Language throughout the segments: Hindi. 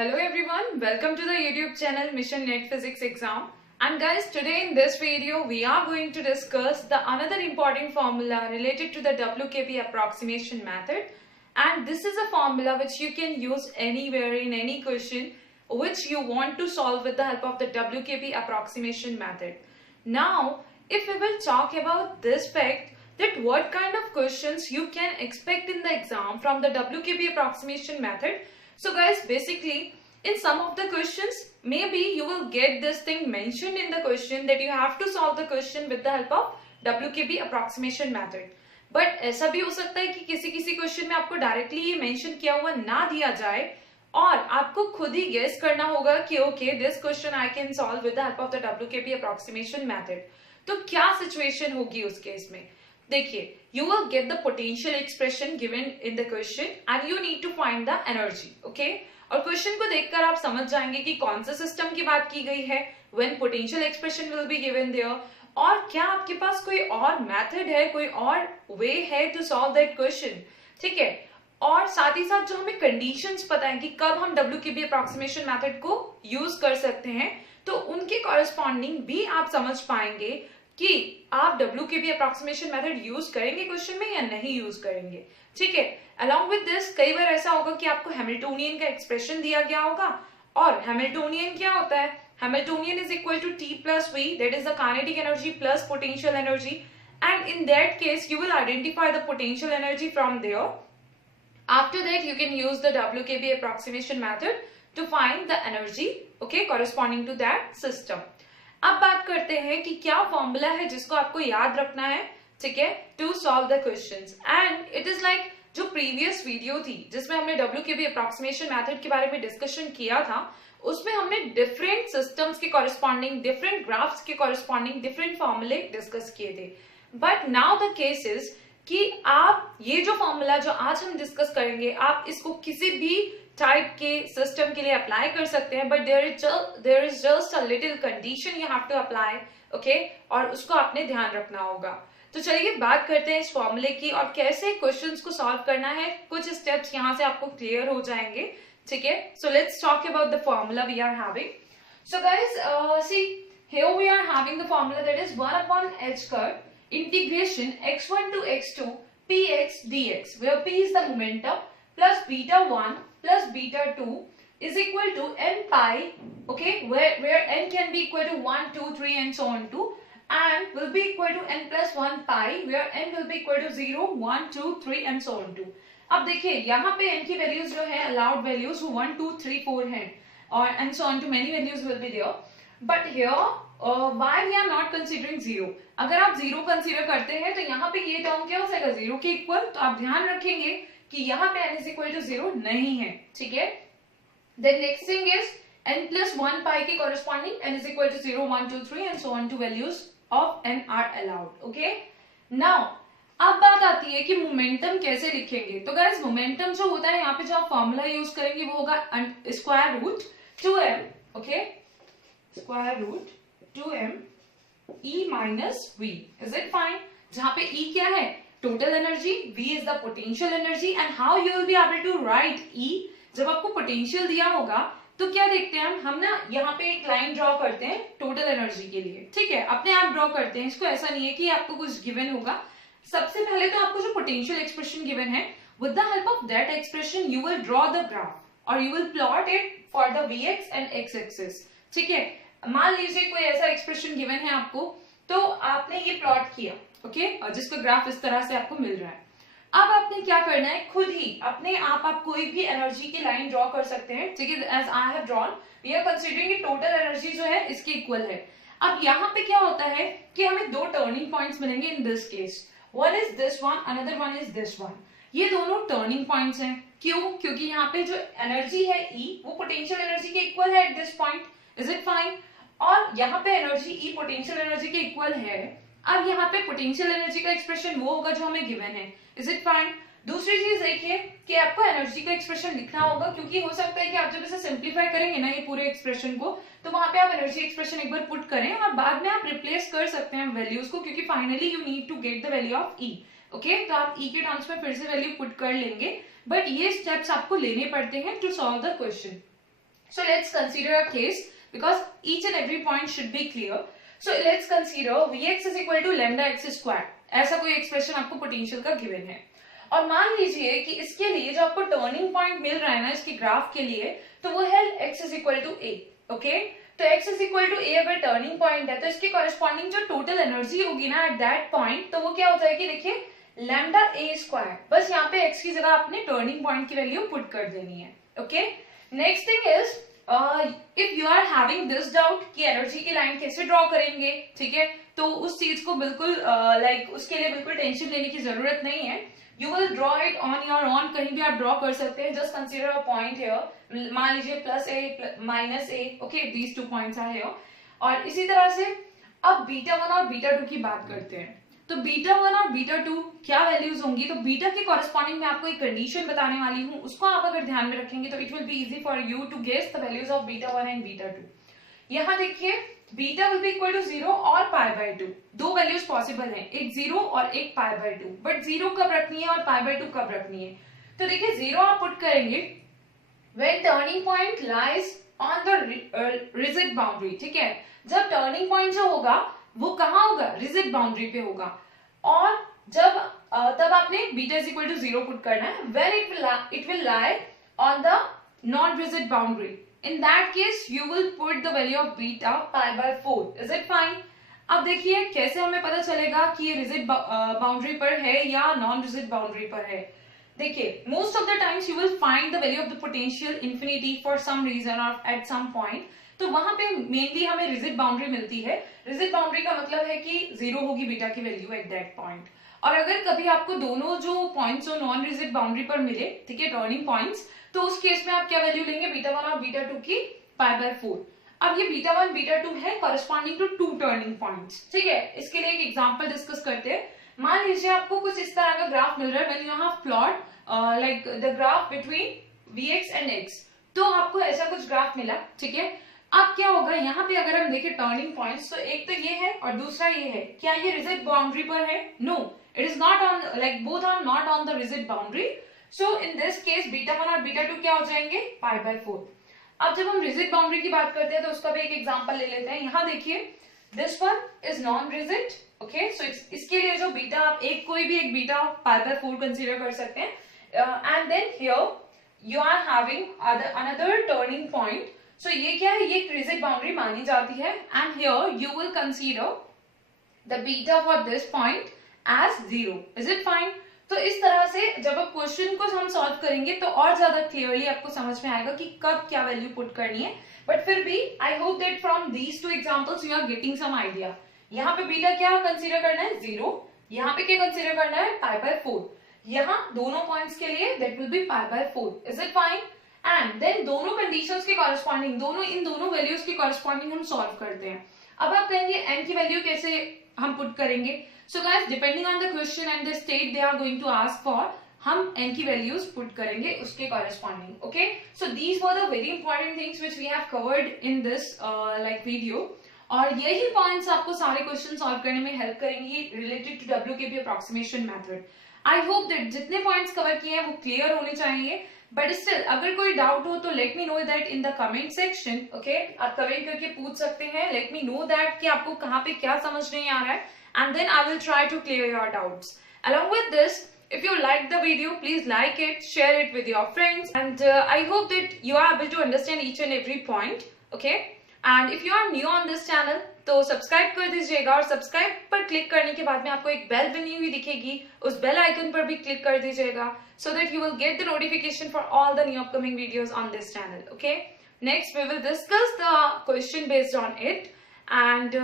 Hello everyone, welcome to the YouTube channel Mission Net Physics Exam. And guys, today in this video we are going to discuss the another important formula related to the WKB approximation method. And this is a formula which you can use anywhere in any question which you want to solve with the help of the WKB approximation method. Now, if we will talk about this fact that what kind of questions you can expect in the exam from the WKB approximation method. So guys, basically in some of the questions, maybe you will get this thing mentioned in the question that you have to solve the question with the help of WKB approximation method. But ऐसा भी हो सकता है कि किसी क्वेश्चन में आपको डायरेक्टली ये मेंशन किया हुआ ना दिया जाए और आपको खुद ही गेस करना होगा कि okay this question I can solve with the help of the WKB approximation method. तो क्या सिचुएशन होगी उस केस में? देखिए, you will get the potential expression given in the question and you need to find the energy, okay? और क्वेश्चन को देखकर आप समझ जाएंगे कि कौन सा सिस्टम की बात की गई है, when potential expression will be given there, और क्या आपके पास कोई और मेथड है, कोई और वे है टू सॉल्व दैट क्वेश्चन, ठीक है? और साथ ही साथ जो हमें कंडीशंस पता है कि कब हम WKB अप्रोक्सीमेशन मेथड को यूज कर सकते हैं, तो उनके कॉरेस्पॉन्डिंग भी आप समझ पाएंगे कि आप WKB अप्रोक्सीमेशन मेथड यूज करेंगे क्वेश्चन में या नहीं यूज करेंगे, ठीक है? अलॉन्ग विद दिस कई बार ऐसा होगा कि आपको हैमिल्टोनियन का एक्सप्रेशन दिया गया होगा और हैमिल्टोनियन क्या होता है? Hamiltonian is equal to T plus V, that is the kinetic energy plus potential energy, and in that case you will identify the potential energy from there. After that, you can use the WKB approximation method to find the energy, okay, corresponding to that system. अब बात करते हैं कि क्या फॉर्मूला है जिसको आपको याद रखना है, ठीक है, to solve the questions. And it is like जो प्रीवियस वीडियो थी जिसमें हमने WKB अप्रोक्सीमेशन मेथड के बारे में डिस्कशन किया था, उसमें हमने डिफरेंट सिस्टम्स के कॉरेस्पॉन्डिंग, डिफरेंट ग्राफ्स के कॉरेस्पॉन्डिंग डिफरेंट फॉर्मूले डिस्कस किए थे. But now the case is कि आप ये जो फॉर्मूला जो आज हम डिस्कस करेंगे, आप इसको किसी भी टाइप के सिस्टम के लिए अप्लाई कर सकते हैं, but there is just a little condition you have to apply, okay, और उसको आपने ध्यान रखना होगा. तो चलिए बात करते हैं इस फॉर्मूले की और कैसे क्वेश्चंस को सॉल्व करना है. कुछ स्टेप्स यहाँ से आपको क्लियर हो जाएंगे, ठीक है? So let's talk about the formula we are having. So guys, see here we are having the formula that is 1 upon h curve integration x1 to x2 px dx, where p is the momentum plus beta 1 plus beta 2 is equal to n pi, okay, where n can be equal to 1, 2, 3 and so on to, and will be equal to n plus 1 pi, where n will be equal to 0, 1, 2, 3 and so on to. अब देखिए यहाँ पे n की वैल्यूज जो है अलाउड वैल्यूज 1, 2, 3, 4 हैं और and so on to many values will be there. But here why we are not considering 0? अगर आप 0 कंसीडर करते हैं तो यहाँ पे ये टर्म क्या हो जाएगा 0 के इक्वल. तो आप ध्यान रखेंगे कि यहाँ पे n is equal to 0 नहीं है, ठीक है? Then next thing is n plus 1 pi के corresponding n is equal to 0, 1, 2, 3 and so on to values of n are allowed, okay? Now अब बात आती है कि मोमेंटम कैसे लिखेंगे. तो गाइस मोमेंटम जो होता है यहाँ पे जो आप फॉर्मूला यूज करेंगे वो होगा square root 2m, okay, square root 2m e minus v. Is it fine? जहां पे e क्या है? Total energy, v is the potential energy. And how you will be able to write e? जब आपको पोटेंशियल दिया होगा तो क्या देखते हैं हम ना यहाँ पे एक लाइन ड्रॉ करते हैं टोटल एनर्जी के लिए, ठीक है? अपने आप ड्रॉ करते हैं इसको, ऐसा नहीं है कि आपको कुछ गिवन होगा. सबसे पहले तो आपको जो पोटेंशियल एक्सप्रेशन गिवन है, with the help of that expression you will draw the graph और you will plot it for the vx and x axis, ठीक है? मान लीजिए कोई ऐसा एक्सप्रेशन गिवन है आपको, तो आपने ये प्लॉट किया, ओके, और जिसका ग्राफ इस तरह से आपको मिल रहा है. अब आपने क्या करना है, खुद ही अपने आप कोई भी एनर्जी की लाइन ड्रॉ कर सकते हैं, ठीक है? As I have drawn, we are considering total energy जो है इसके इक्वल है. अब यहाँ पे क्या होता है कि हमें दो टर्निंग पॉइंट्स मिलेंगे इन this case. One is this one, another one is this one. ये दोनों टर्निंग पॉइंट्स हैं. क्यों? क्योंकि यहाँ पे जो एनर्जी है E वो पोटेंशियल एनर्जी के इक्वल है at this point. Is it fine? और यहाँ पे एनर्जी E पोटेंशियल एनर्जी के इक्वल है. अब यहाँ पे पोटेंशियल एनर्जी का एक्सप्रेशन वो होगा जो हमें गिवन है. Is it fine? दूसरी चीज देखिए कि आपको एनर्जी का एक्सप्रेशन लिखना होगा, क्योंकि हो सकता है कि आप जब इसे सिंप्लीफाई करेंगे ना ये पूरे एक्सप्रेशन को, तो वहां पे आप एनर्जी एक्सप्रेशन एक बार पुट करें और बाद में आप रिप्लेस कर सकते हैं वैल्यूज को, क्योंकि finally you need to get the value of E, okay? तो आप E के टर्म्स में फिर से वैल्यू पुट कर लेंगे, बट ये स्टेप्स आपको लेने पड़ते हैं to solve the question. So let's consider a case because each and every point should be clear. So let's consider Vx is equal to lambda x square. ऐसा कोई एक्सप्रेशन आपको पोटेंशियल का गिवन है और मान लीजिए कि इसके लिए जो आपको टर्निंग पॉइंट मिल रहा है ना इसकी ग्राफ के लिए, तो वो है x is equal to a. Okay, तो x is equal to a अगर टर्निंग पॉइंट है तो इसके कॉरेस्पॉन्डिंग जो टोटल एनर्जी होगी ना एट दैट पॉइंट, तो वो क्या हो जाएगी, देखिए लैम्डा a स्क्वायर. बस यहाँ पे x की जगह आपने टर्निंग पॉइंट की वैल्यू पुट कर देनी है. Okay, next thing is if you are having this doubt कि एनर्जी की लाइन कैसे ड्रॉ करेंगे, ठीक है, तो उस चीज को बिल्कुल उसके लिए बिल्कुल टेंशन लेने की जरूरत नहीं है. You will draw it on your own, कहीं भी आप ड्रॉ कर सकते हैं. Just consider a point here, मान लीजिए plus A minus A. Okay, these 2 points are here. और इसी तरह से अब बीटा 1 और बीटा 2 की बात करते हैं. तो बीटा 1 और बीटा 2 क्या वैल्यूज होंगी, तो बीटा के कॉरेस्पॉन्डिंग में आपको एक कंडीशन बताने वाली हूं, उसको आप अगर ध्यान में रखेंगे तो it will be easy for you to guess the values of beta 1 and beta 2. यहाँ देखिए beta will be equal to 0 और पाई बाय 2. दो वैल्यूज पॉसिबल हैं, एक 0 और एक पाई बाय 2. बट 0 कब रखनी है और पाई बाय 2 कब रखनी है, तो देखिए 0 आप पुट करेंगे when turning point lies on the rigid boundary. ठीक है, जब टर्निंग पॉइंट जो होगा वो कहाँ होगा, रिजिड बाउंड्री पे होगा. और जब तब आपने beta is equal to 0 put करना है when it will lie on the non rigid boundary. In that case, you will put the value of beta pi by 4. Is it fine? अब देखिए कैसे हमें पता चलेगा कि ये रिजिड बाउंड्री पर है या नॉन रिजिड बाउंड्री पर है. देखिए most of the times you will find the value of the potential infinity for some reason और एट सम पॉइंट. तो वहां पे मेनली हमें रिजिड बाउंड्री मिलती है. रिजिड बाउंड्री का मतलब है कि 0 होगी बीटा की वैल्यू एट दैट पॉइंट. और अगर कभी आपको दोनों जो पॉइंट्स हो नॉन रिजिड बाउंड्री पर मिले, ठीक है, टर्निंग पॉइंट्स, तो उस केस में आप क्या वैल्यू लेंगे, बीटा 1 और बीटा 2 की पाई बाय 4. अब ये बीटा 1 बीटा 2 है कॉरेस्पॉन्डिंग टू 2 टर्निंग पॉइंट्स. ठीक है, इसके लिए एक एग्जांपल डिस्कस करते हैं. मान लीजिए आपको कुछ इस तरह का ग्राफ मिल रहा है when you have plot like the graph between Vx and x. तो आपको ऐसा कुछ ग्राफ मिला, ठीक है. अब क्या होगा, यहाँ पे अगर हम देखें टर्निंग पॉइंट्स, तो एक तो ये है और दूसरा ये है. क्या ये रिजिड बाउंड्री पर है? No, it is not on, like both are not on the rigid boundary. So in this case beta 1 और बीटा 2 क्या हो जाएंगे, पाई बाय 4. अब जब हम रिजिड बाउंड्री की बात करते हैं तो उसका भी एक एग्जांपल ले लेते हैं. यहाँ देखिए this one is non rigid. Okay, so इसके लिए जो बीटा आप कोई भी एक बीटा पाई बाय 4 कंसीडर कर सकते हैं. And then here you are having another turning point. So ये क्या है, ये एक रिजिड बाउंड्री मानी जाती है. And here you will consider the beta for this point as 0. Is it fine? तो इस तरह से जब आप क्वेश्चन को हम सॉल्व करेंगे तो और ज्यादा क्लियरली आपको समझ में आएगा कि कब क्या वैल्यू पुट करनी है. बट फिर भी I hope that from these 2 examples you are getting some idea. यहाँ पे बीटा क्या कंसीडर करना है, 0. यहाँ पे क्या कंसीडर करना है, पाई बाय 4. यहाँ दोनों पॉइंट्स के लिए that will be pi by 4. Is it fine? And then दोनों कंडीशंस के कॉरेस्पॉन्डिंग, इन दोनों वैल्यूज के कॉरेस्पॉन्डिंग हम सॉल्व करते हैं. अब आप कहेंगे n की वैल्यू कैसे हम पुट करेंगे. So guys, depending on the question and the state they are going to ask for, हम n की values put करेंगे उसके corresponding. Okay, so these were the very important things which we have covered in this like video. और यही points आपको सारे questions solve करने में help करेंगी related to WKB approximation method. I hope that जितने points cover किए हैं वो clear होने चाहिए. But still, अगर कोई doubt हो तो let me know that in the comment section. Okay, आप comment करके पूछ सकते हैं. Let me know that कि आपको कहाँ पे क्या समझ नहीं आ रहा है. And then I will try to clear your doubts. Along with this, if you like the video, please like it, share it with your friends, and I hope that you are able to understand each and every point. Okay? And if you are new on this channel, तो सब्सक्राइब कर दीजिएगा और सब्सक्राइब पर क्लिक करने के बाद में आपको एक बेल बनी हुई दिखेगी, उस बेल आइकन पर भी क्लिक कर दीजिएगा so that you will get the notification for all the new upcoming videos on this channel. Okay? Next, we will discuss the question based on it, and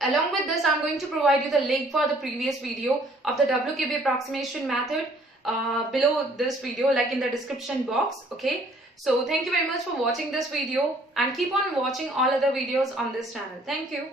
along with this, I'm going to provide you the link for the previous video of the WKB approximation method below this video, like in the description box. Okay, so thank you very much for watching this video and keep on watching all other videos on this channel. Thank you.